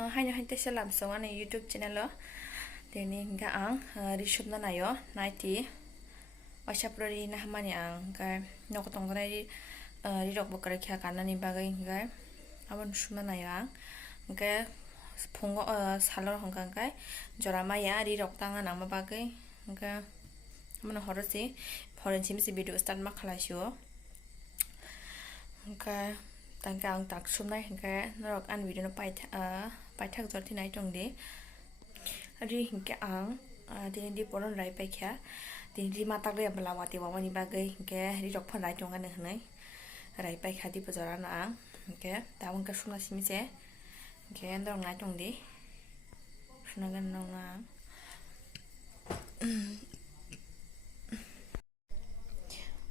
Haino hainte selamsong ani YouTube channel o deni hingga ang risubna nayo naiti Washaprori na hamani ang kai nokotong rai rirok bokara kya kanani bagai hingga abon subna nayo ang hingga pongo salor hongkang kai joramaya rirok tangan ang mabagai hingga amano horosi forensimsi video start makhalasio hingga tangka ang tak sumnai hingga norok an video no paithak jorti nai tongde ri hingga ang dini di poron rai paikha dini di matak re belawati wamani bagai hingga ri rok phon rai tongan hnai rai paikha di pojora na ang hingga tawang ka sumna simise hingga ndong nai tongde sunagan nonga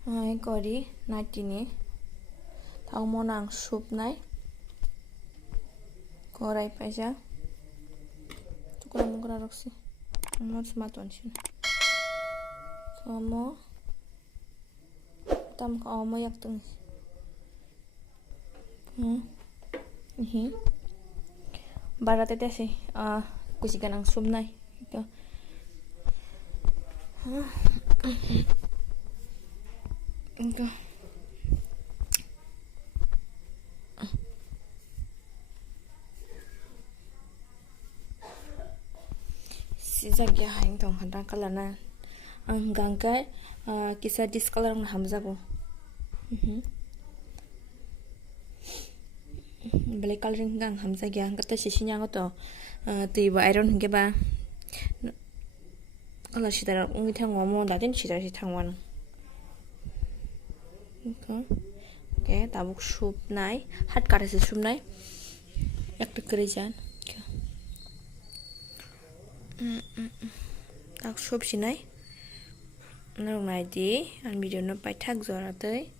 ai kori naitini tau monang subnai korai paisa tukura roksi amor smaton sin somo tam ka omo yak tung hi barate tese kusikan ang subnai itu itu sijak ya haing tong handa kalana ang gangkai kisa discolor ng hamzabo balik coloring gang hamza gya kata sisinya ngoto tiba iron hingga ba kalau sidara ungi thang ngomong dadin sidara si thangwan oke tabuk sup nai hat karasi sup nai yak tekerijan tak sup sinai nang nai di an video no paithak jora tei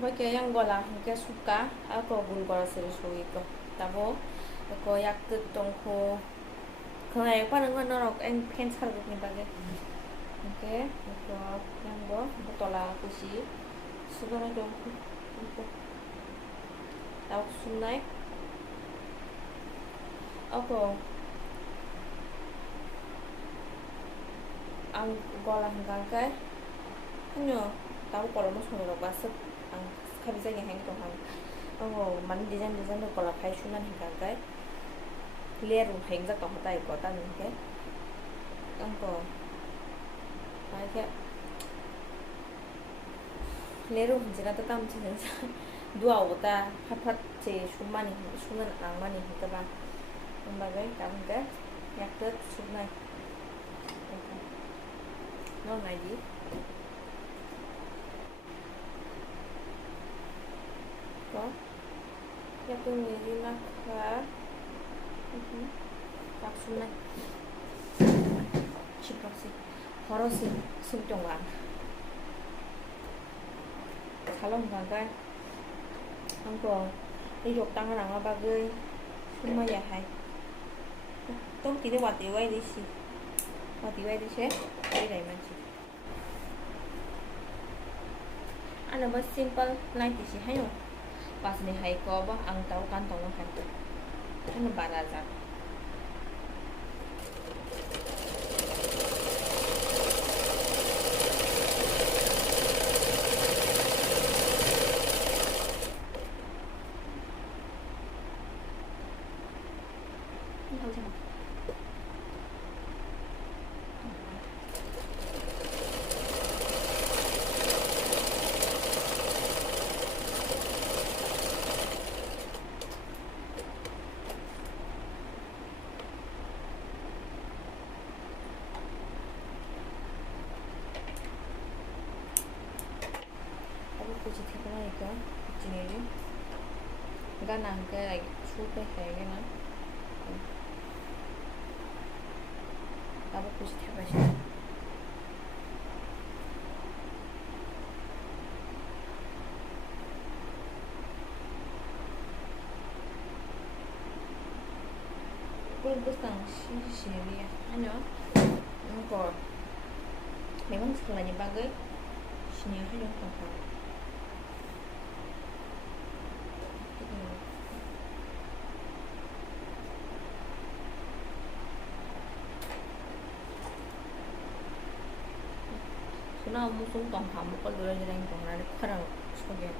Sebagai yang gola hingga suka aku gun gola seru iko. Tabo ko yak tong ko kaya pa nang norok en pen sarguk ni bage. Oke, ko yang go botola kusi sugana dong ko. Tau sunai. Ako ang gola hingga kai. Hanya tahu kalau mau suruh basah ang kabisa yang hang tuhan oh man desain tuh kalau kayak sunan hingga kai liar hang za kau tahu kau tahu nih ang ko kayak liar hingga tuh tam sih dua otak papat sih sunan ang mani hingga bah lembaga kamu kan yak tuh sunan no lagi có theo tôi nghĩ là khá đọc xuống này chụp bác sĩ 걸어서 숨동안 살롱 가가 한거 이쪽 땅을 안 와봐그 숨어야 해 또 기대 왔디 왜 이리시 왔디 왜 이리시 đây này mà chị anh là bớt simple like thì chị hay không pas ni hai ko ba ang tau kantong kan tu kan baraza कुछ ठिकाना है क्या जिनेरी गाना के shoot पे है क्या ना अब कुछ ठिकाना है कुछ बुस्तान शी है ano uनको memang sekolahnya bagus sini hanya tempat 나 무슨 똥 밥 먹고 놀아주는 동안에 커랑 속에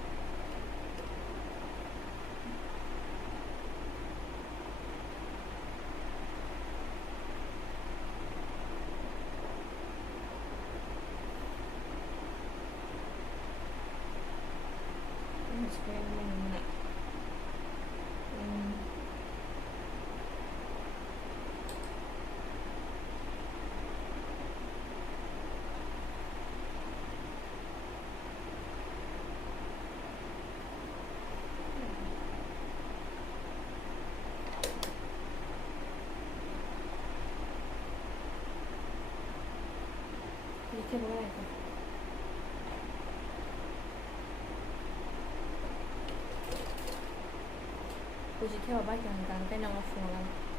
이렇게 먹어야 돼. 굳이 태워밖에 안 가는데 너무 풍랑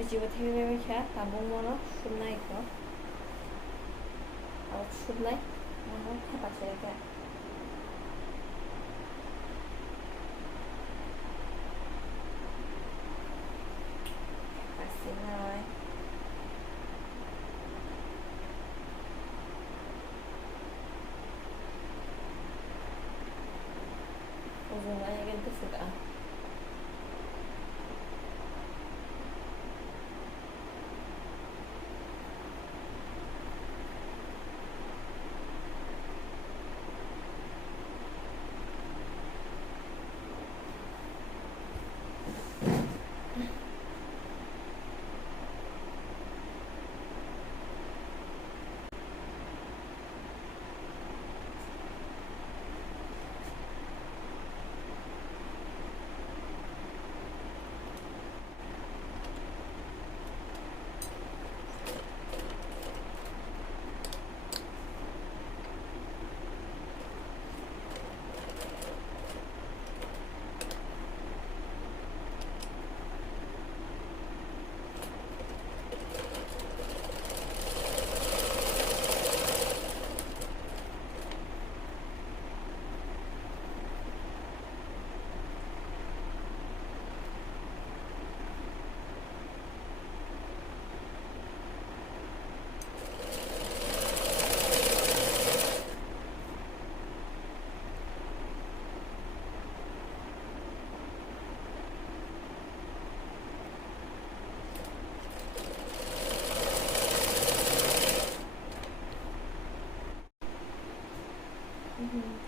Coba tiba-tiba ya, tabung mana, sudah naik kok. Sudah naik, mana apa cerita? Pasti naik. Ujungnya gitu sudah.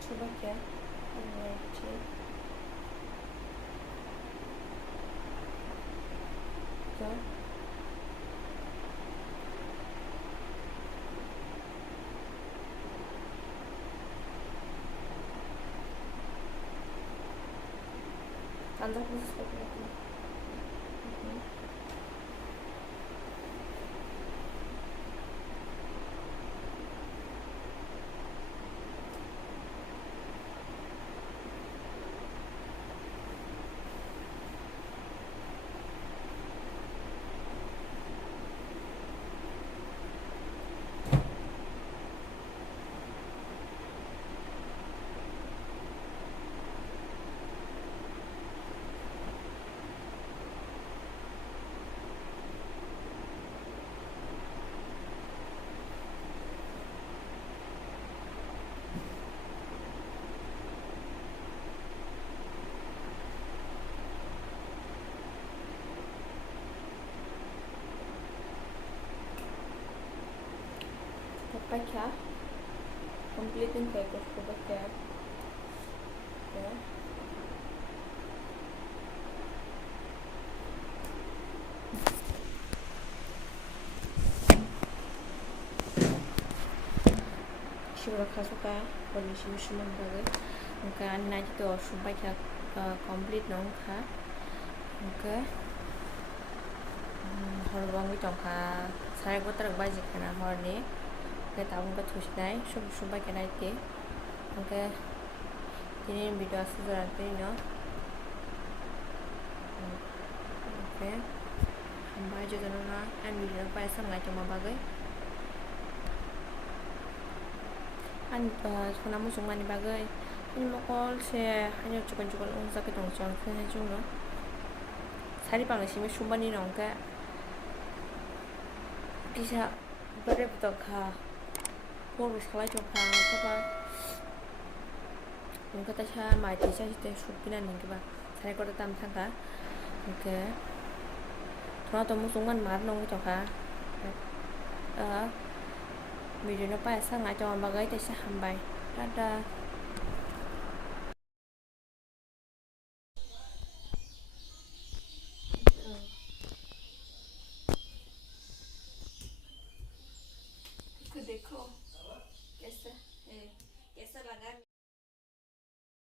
Coba ya, tuh. Kantor khusus seperti itu. Baca, completing papers ko baca. Ya. Sudah kasuka, polisi musuh bagai. Maka nanti tu sumpah baca complete nong ka. Maka horobang itu ka. Saya kau terbaik karena hari ni. Kita tahu kita tulisnai, sumpah kena itu. Maka ini video asal nanti no. Okay. Hamba juga nona, and video apa asal ngai cuma bagai. An sekarang musuh mani bagai. Ini mau call saya hanya cukup sakit dong soal saya cuma. Sari panggil sih sumpah ni nong ka. Bisa betul ka. Kau salah coba apa? Mungkin saya mai saya itu supinan ni keba. Saya kau tetap sangka. Okay. Thora to musuh man mar nong coba. Video apa asal ngai cuma bagai saya hambai. Dadah. देखो कैसा है, कैसा लगा।